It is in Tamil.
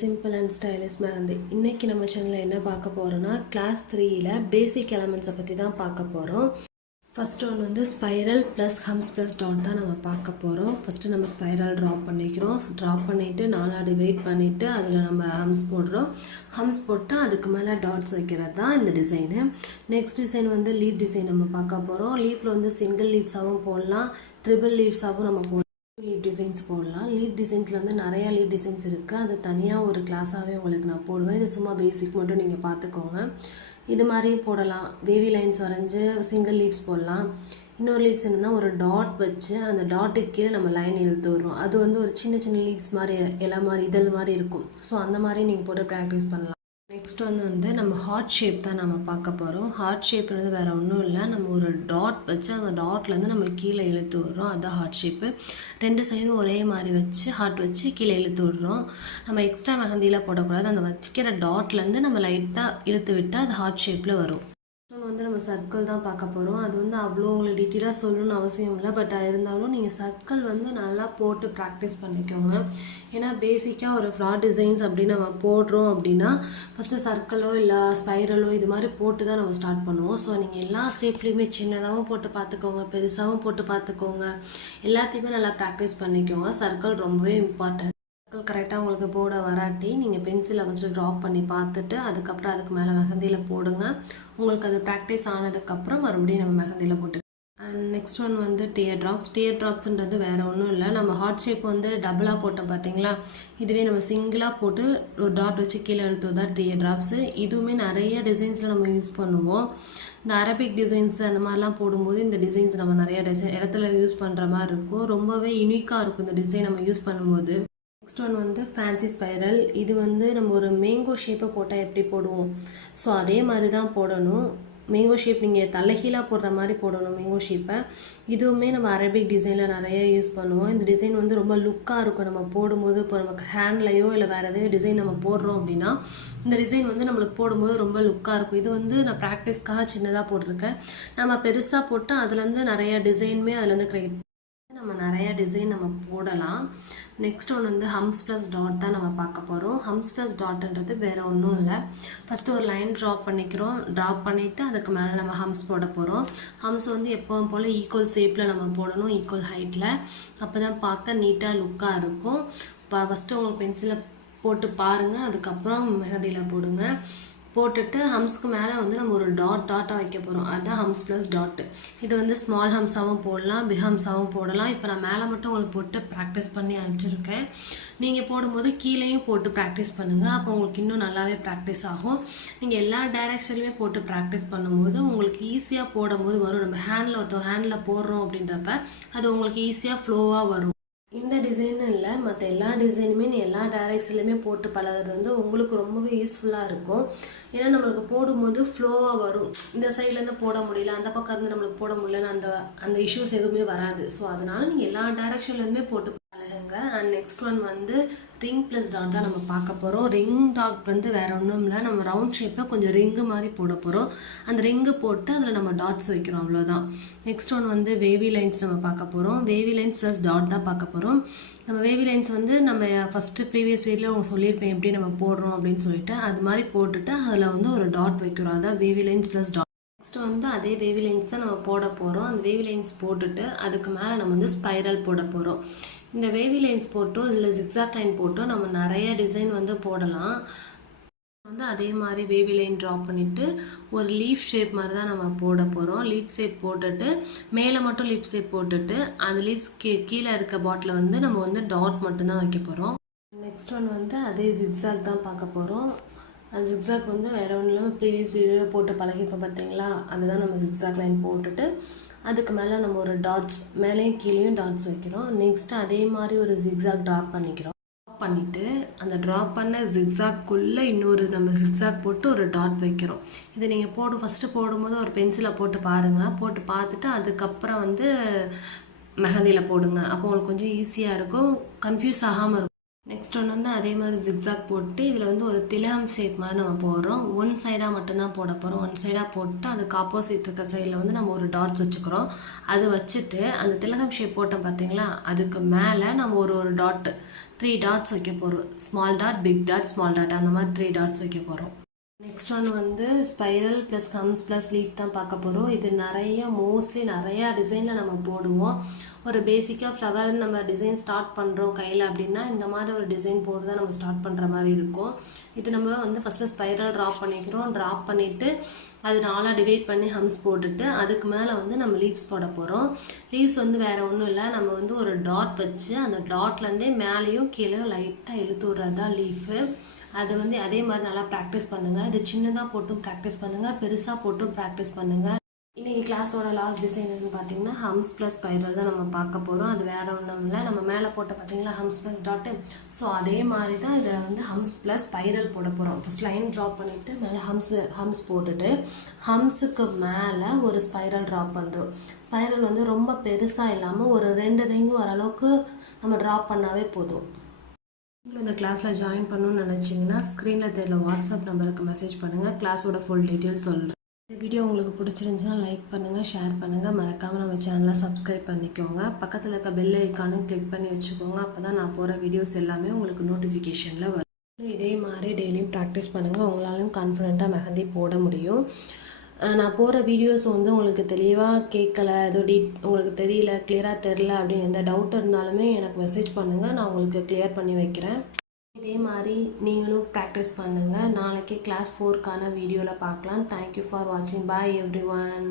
Simple and stylish mehndi. இன்றைக்கி நம்ம சேனலில் என்ன பார்க்க போகிறோன்னா கிளாஸ் 3ல் பேசிக் எலமெண்ட்ஸை பற்றி தான் பார்க்க போகிறோம். ஃபஸ்ட்டு ஒன்று வந்து spiral plus hums plus dot தான் நம்ம பார்க்க போகிறோம். ஃபஸ்ட்டு நம்ம ஸ்பைரல் ட்ராப் பண்ணிக்கிறோம். ட்ராப் பண்ணிவிட்டு 4 டிவைட் பண்ணிவிட்டு அதில் நம்ம ஹம்ஸ் போடுறோம். ஹம்ஸ் போட்டால் அதுக்கு மேலே டாட்ஸ் வைக்கிறது தான் இந்த டிசைனு. நெக்ஸ்ட் டிசைன் வந்து லீஃப் டிசைன் நம்ம பார்க்க போகிறோம். லீஃபில் வந்து சிங்கிள் லீவ்ஸாகவும் போடலாம், ட்ரிபிள் லீவ்ஸாகவும் நம்ம போடலாம். லீஃப் டிசைன்ஸ் போடலாம். லீஃப் டிசைன்ஸில் வந்து நிறையா லீஃப் டிசைன்ஸ் இருக்குது. அது தனியாக ஒரு கிளாஸாகவே உங்களுக்கு நான் போடுவேன். இது சும்மா பேசிக் மட்டும் நீங்கள் பார்த்துக்கோங்க. இது மாதிரியும் போடலாம். வேவி லைன்ஸ் வரைஞ்சி சிங்கிள் லீவ்ஸ் போடலாம். இன்னொரு லீவ்ஸ் என்னன்னா ஒரு டாட் வச்சு அந்த டாட்டுக்கு கீழே நம்ம லைன் இழுத்து விடுறோம். அது வந்து ஒரு சின்ன சின்ன லீவ்ஸ் மாதிரி இலை மாதிரி இதழ் மாதிரி இருக்கும். ஸோ அந்த மாதிரி நீங்கள் போட்டு ப்ராக்டிஸ் பண்ணலாம். நெக்ஸ்ட் வந்து நம்ம ஹார்ட் ஷேப் தான் நம்ம பார்க்க போகிறோம். ஹார்ட் ஷேப்ன்றது வேறு ஒன்றும் இல்லை, நம்ம ஒரு டாட் வச்சு அந்த டாட்லேருந்து நம்ம கீழே இழுத்து விடுறோம். அதுதான் ஹார்ட் ஷேப்பு. 2 சைடும் ஒரே மாதிரி வச்சு ஹார்ட் வச்சு கீழே இழுத்து விடுறோம். நம்ம எக்ஸ்ட்ரா மெஹந்தியில் போடக்கூடாது. அந்த வச்சுக்கிற டாட்லேருந்து நம்ம லைட்டாக இழுத்து விட்டால் அது ஹார்ட் ஷேப்பில் வரும். வந்து நம்ம சர்க்கிள் தான் பார்க்க போகிறோம். அது வந்து அவ்வளோ உங்களுக்கு டீட்டெயிலாக சொல்லணும்னு அவசியம் இல்லை. பட் இருந்தாலும் நீங்கள் சர்க்கிள் வந்து நல்லா போட்டு ப்ராக்டிஸ் பண்ணிக்கோங்க. ஏன்னா பேசிக்காக ஒரு ஃப்ளார் டிசைன்ஸ் அப்படின்னு நம்ம போடுறோம் அப்படின்னா ஃபஸ்ட்டு சர்க்கிளோ இல்லை ஸ்பைரலோ இது மாதிரி போட்டு தான் நம்ம ஸ்டார்ட் பண்ணுவோம். ஸோ நீங்கள் எல்லா ஷேப்லேயுமே சின்னதாகவும் போட்டு பார்த்துக்கோங்க, பெருசாகவும் போட்டு பார்த்துக்கோங்க. எல்லாத்தையுமே நல்லா ப்ராக்டிஸ் பண்ணிக்கோங்க. சர்க்கிள் ரொம்பவே இம்பார்ட்டன்ட். சர்க்கிள் கரெக்டாக உங்களுக்கு போட வராட்டி நீங்கள் பென்சிலை ஃபஸ்ட்டு ட்ராப் பண்ணி பார்த்துட்டு அதுக்கப்புறம் அதுக்கு மேலே மெஹந்தியில் போடுங்க. உங்களுக்கு அது ப்ராக்டிஸ் ஆனதுக்கப்புறம் மறுபடியும் நம்ம மெஹந்தியில் போட்டு. அண்ட் நெக்ஸ்ட் ஒன் வந்து டியர் ட்ராப்ஸ். டியர் ட்ராப்ஸ்ன்றது வேறு ஒன்றும் இல்லை, நம்ம ஹார்ட் ஷேப் வந்து டபுளாக போட்டோம் பார்த்தீங்களா, இதுவே நம்ம சிங்கிளாக போட்டு ஒரு டாட் வச்சு கீழே எழுத்துவது தான் டியர் ட்ராப்ஸு. இதுவுமே நிறைய டிசைன்ஸில் நம்ம யூஸ் பண்ணுவோம். இந்த அரபிக் டிசைன்ஸ் அந்த மாதிரிலாம் போடும்போது இந்த டிசைன்ஸ் நம்ம நிறைய இடத்துல யூஸ் பண்ணுற மாதிரி இருக்கும். ரொம்பவே யூனிக்காக இருக்கும் இந்த டிசைன் நம்ம யூஸ் பண்ணும்போது. நெக்ஸ்ட் ஒன் வந்து ஃபேன்சி ஸ்பைரல். இது வந்து நம்ம ஒரு மேங்கோ ஷேப்பை போட்டால் எப்படி போடுவோம், ஸோ அதே மாதிரி தான் போடணும். மேங்கோ ஷேப் நீங்கள் தலைகீழாக போடுற மாதிரி போடணும் மேங்கோ ஷேப்பை. இதுவுமே நம்ம அரபிக் டிசைனில் நிறைய யூஸ் பண்ணுவோம். இந்த டிசைன் வந்து ரொம்ப லுக்காக இருக்கும் நம்ம போடும்போது. இப்போ நமக்கு ஹேண்ட்லையோ இல்லை வேறு எதையோ டிசைன் நம்ம போடுறோம் அப்படின்னா இந்த டிசைன் வந்து நம்மளுக்கு போடும்போது ரொம்ப லுக்காக இருக்கும். இது வந்து நான் ப்ராக்டிஸ்க்காக சின்னதாக போட்டிருக்கேன். நம்ம பெருசாக போட்டால் அதுலேருந்து நிறைய டிசைனுமே அதுலேருந்து கிரியேட் நம்ம நிறையா டிசைன் நம்ம போடலாம். நெக்ஸ்ட் ஒன்று வந்து ஹம்ஸ் ப்ளஸ் டாட் தான் நம்ம பார்க்க போகிறோம். ஹம்ஸ் ப்ளஸ் டாட்ன்றது வேறு ஒன்றும் இல்லை. ஃபஸ்ட்டு ஒரு லைன் ட்ராப் பண்ணிக்கிறோம். ட்ராப் பண்ணிவிட்டு அதுக்கு மேலே நம்ம ஹம்ஸ் போட போகிறோம். ஹம்ஸ் வந்து எப்போவும் போல் ஈக்குவல் ஷேப்பில் நம்ம போடணும், ஈக்குவல் ஹைட்டில். அப்போ தான் பார்க்க நீட்டாக லுக்காக இருக்கும். ஃபஸ்ட்டு உங்களுக்கு பென்சிலை போட்டு பாருங்கள், அதுக்கப்புறம் மெஹந்தியில் போடுங்க. போட்டுட்டு ஹம்ஸ்க்கு மேலே வந்து நம்ம ஒரு டாட்டாக வைக்க போகிறோம். அதுதான் ஹம்ஸ் ப்ளஸ் டாட்டு. இது வந்து ஸ்மால் ஹம்ஸாகவும் போடலாம், பிக் ஹம்ஸாகவும் போடலாம். இப்போ நான் மேலே மட்டும் உங்களுக்கு போட்டு ப்ராக்டிஸ் பண்ணி அனுப்பிச்சிருக்கேன். நீங்கள் போடும்போது கீழேயும் போட்டு ப்ராக்டிஸ் பண்ணுங்கள். அப்போ உங்களுக்கு இன்னும் நல்லாவே ப்ராக்டிஸ் ஆகும். நீங்கள் எல்லா டைரெக்ஷன்லையுமே போட்டு ப்ராக்டிஸ் பண்ணும்போது உங்களுக்கு ஈஸியாக போடும்போது வரும். நம்ம ஹேண்டில் போடுறோம் அப்படின்றப்ப அது உங்களுக்கு ஈஸியாக ஃப்ளோவாக வரும். இந்த டிசைன் இல்லை, மற்ற எல்லா டிசைனுமே நீ எல்லா டைரெக்ஷன்லையுமே போட்டு பழகிறது வந்து உங்களுக்கு ரொம்பவே யூஸ்ஃபுல்லாக இருக்கும். ஏன்னா நம்மளுக்கு போடும்போது ஃப்ளோவாக வரும். இந்த சைட்லேருந்து போட முடியல, அந்த பக்கம் இருந்து நம்மளுக்கு போட முடியலன்னு அந்த இஷ்யூஸ் எதுவுமே வராது. ஸோ அதனால் நீங்கள் எல்லா டைரெக்ஷன்லேருந்துமே போட்டு பழகுங்க. அண்ட் நெக்ஸ்ட் ஒன் வந்து ரிங் ப்ளஸ் டாட் தான் நம்ம பார்க்க போகிறோம். ரிங் டாட் வந்து வேறு ஒன்றும் இல்லை, நம்ம ரவுண்ட் ஷேப்பில் கொஞ்சம் ரிங்கு மாதிரி போட போகிறோம். அந்த ரிங்கு போட்டு அதில் நம்ம டாட்ஸ் வைக்கிறோம், அவ்வளோதான். நெக்ஸ்ட் ஒன் வந்து வேவி லைன்ஸ் நம்ம பார்க்க போகிறோம். வேவி லைன்ஸ் ப்ளஸ் டாட் தான் பார்க்க போகிறோம். நம்ம வேவி லைன்ஸ் வந்து நம்ம ஃபஸ்ட்டு ப்ரீவியஸ் வீடியோவில் அவங்க சொல்லியிருப்பேன் எப்படி நம்ம போடுறோம் அப்படின்னு சொல்லிட்டு, அது மாதிரி போட்டுட்டு அதில் வந்து ஒரு டாட் வைக்கிறோம். அதான் wavy lines plus dot. Next வந்து அதே வேவி லைன்ஸ் தான் நம்ம போட போகிறோம். அந்த வேவி லைன்ஸ் போட்டுட்டு அதுக்கு மேலே நம்ம வந்து ஸ்பைரல் போட போகிறோம். இந்த வேவி லைன்ஸ் போட்டோ இதில் ஜிக்ஸாக் லைன் போட்டோ நம்ம நிறைய டிசைன் வந்து போடலாம். வந்து அதே மாதிரி வேவி லைன் ட்ராப் பண்ணிவிட்டு ஒரு லீஃப் ஷேப் மாதிரி தான் நம்ம போட போகிறோம். லீஃப் ஷேப் போட்டுட்டு மேலே மட்டும் லீஃப் ஷேப் போட்டுட்டு அந்த லீவ்ஸ் கீழே இருக்க பாட்டில் வந்து நம்ம வந்து டாட் மட்டும்தான் வைக்க போகிறோம். நெக்ஸ்ட் ஒன் வந்து அதே ஜிக்ஸாக் தான் பார்க்க போகிறோம். அந்த ஜிக்ஸாக் வந்து வேறு ஒன்றும் இல்லாமல் ப்ரீவியஸ் வீடியோவில் போட்டு பழகிப்போம் பார்த்தீங்களா, அதுதான் நம்ம ஜிக்ஸாக் லைன் போட்டுட்டு அதுக்கு மேலே நம்ம ஒரு டாட்ஸ் மேலேயும் கீழேயும் டாட்ஸ் வைக்கிறோம். நெக்ஸ்ட்டு அதே மாதிரி ஒரு ஜிக்ஸாக் ட்ராப் பண்ணிக்கிறோம். ட்ராப் பண்ணிவிட்டு அந்த ட்ராப் பண்ண ஜிக்ஸாக்குள்ளே இன்னொரு நம்ம ஜிக்ஸாக் போட்டு ஒரு டாட் வைக்கிறோம். இதை நீங்கள் ஃபஸ்ட்டு போடும்போது ஒரு பென்சிலை போட்டு பாருங்கள். போட்டு பார்த்துட்டு அதுக்கப்புறம் வந்து மெஹந்தியில் போடுங்க. அப்போ உங்களுக்கு கொஞ்சம் ஈஸியாக இருக்கும், கன்ஃபியூஸ் ஆகாமல் இருக்கும். நெக்ஸ்ட் ஒன்று வந்து அதே மாதிரி ஜிக்ஸாக் போட்டு இதில் வந்து ஒரு திலகம் ஷேப் மாதிரி நம்ம போடுறோம். ஒன் சைடாக மட்டும்தான் போட போகிறோம். ஒன் சைடாக போட்டு அதுக்கு ஆப்போசிட் இருக்க சைடில் வந்து நம்ம ஒரு டாட்ஸ் வச்சுக்கிறோம். அது வச்சுட்டு அந்த திலகம் ஷேப் போட்டோம் பார்த்தீங்களா, அதுக்கு மேலே நம்ம ஒரு டாட் 3 டாட்ஸ் வைக்க போகிறோம். Small dot, big dot, small dot அந்த மாதிரி 3 டாட்ஸ் வைக்க போகிறோம். நெக்ஸ்ட் ஒன் வந்து spiral plus hums plus leaf தான் பார்க்க போகிறோம். இது மோஸ்ட்லி நிறையா டிசைனில் நம்ம போடுவோம். ஒரு பேசிக்காக ஃப்ளவர் நம்ம டிசைன் ஸ்டார்ட் பண்ணுறோம் கையில் அப்படின்னா இந்த மாதிரி ஒரு டிசைன் போட்டு தான் நம்ம ஸ்டார்ட் பண்ணுற மாதிரி இருக்கும். இது நம்ம வந்து ஃபஸ்ட்டு ஸ்பைரல் ட்ராப் பண்ணிக்கிறோம். ட்ராப் பண்ணிவிட்டு அது 4 டிவைட் பண்ணி ஹம்ஸ் போட்டுட்டு அதுக்கு மேலே வந்து நம்ம லீவ்ஸ் போட போகிறோம். லீவ்ஸ் வந்து வேறு ஒன்றும் இல்லை, நம்ம வந்து ஒரு டாட் வச்சு அந்த டாட்லேருந்தே மேலேயும் கீழே லைட்டாக இழுத்து விட்றது தான் லீஃபு. அது வந்து அதே மாதிரி நல்லா ப்ராக்டிஸ் பண்ணுங்கள். இது சின்னதாக போட்டும் ப்ராக்டிஸ் பண்ணுங்கள், பெருசாக போட்டும் ப்ராக்டிஸ் பண்ணுங்கள். இன்றைக்கி கிளாஸோட லாஸ்ட் டிசைன் பார்த்தீங்கன்னா ஹம்ஸ் ப்ளஸ் ஸ்பைரல் தான் நம்ம பார்க்க போகிறோம். அது வேறு ஒன்றும் இல்லை, நம்ம மேலே போட்ட பார்த்தீங்களா ஹம்ஸ் ப்ளஸ் டாட்டு. ஸோ அதே மாதிரி தான் இதில் வந்து ஹம்ஸ் ப்ளஸ் ஸ்பைரல் போட போகிறோம். ஃபஸ்ட் லைன் ட்ராப் பண்ணிவிட்டு மேலே ஹம்ஸ் போட்டுட்டு ஹம்ஸுக்கு மேலே ஒரு ஸ்பைரல் ட்ராப் பண்ணுறோம். ஸ்பைரல் வந்து ரொம்ப பெருசாக இல்லாமல் ஒரு 2 ரிங் வர அளவுக்கு நம்ம ட்ராப் பண்ணாவே போதும். நீங்களும் இந்த கிளாஸில் ஜாயின் பண்ணணும்னு நினச்சிங்கன்னா ஸ்க்ரீனில் தெரியல வாட்ஸ்அப் நம்பருக்கு மெசேஜ் பண்ணுங்கள். கிளாஸோட ஃபுல் டீட்டெயில்ஸ் சொல்கிறேன். இந்த வீடியோ உங்களுக்கு பிடிச்சிருந்துச்சுன்னா லைக் பண்ணுங்கள், ஷேர் பண்ணுங்கள். மறக்காமல் நம்ம சேனலை சப்ஸ்கிரைப் பண்ணிக்கோங்க. பக்கத்தில் இருக்க பெல் ஐக்கானும் கிளிக் பண்ணி வச்சுக்கோங்க. அப்போ தான் நான் போகிற வீடியோஸ் எல்லாமே உங்களுக்கு நோட்டிஃபிகேஷனில் வரும். இதே மாதிரி டெய்லியும் ப்ராக்டிஸ் பண்ணுங்கள். உங்களாலும் கான்ஃபிடெண்ட்டாக மெஹந்தி போட முடியும். நான் போகிற வீடியோஸ் வந்து உங்களுக்கு தெளிவாக கேட்கல, ஏதோ உங்களுக்கு தெரியல, கிளியராக தெரில அப்படின்னு எந்த டவுட் இருந்தாலுமே எனக்கு மெசேஜ் பண்ணுங்கள், நான் உங்களுக்கு கிளியர் பண்ணி வைக்கிறேன். இதே மாதிரி நீங்களும் ப்ராக்டிஸ் பண்ணுங்கள். நாளைக்கு கிளாஸ் 4க்கான வீடியோவில் பார்க்கலாம். தேங்க்யூ ஃபார் வாட்சிங். பாய் எவ்ரி ஒன்.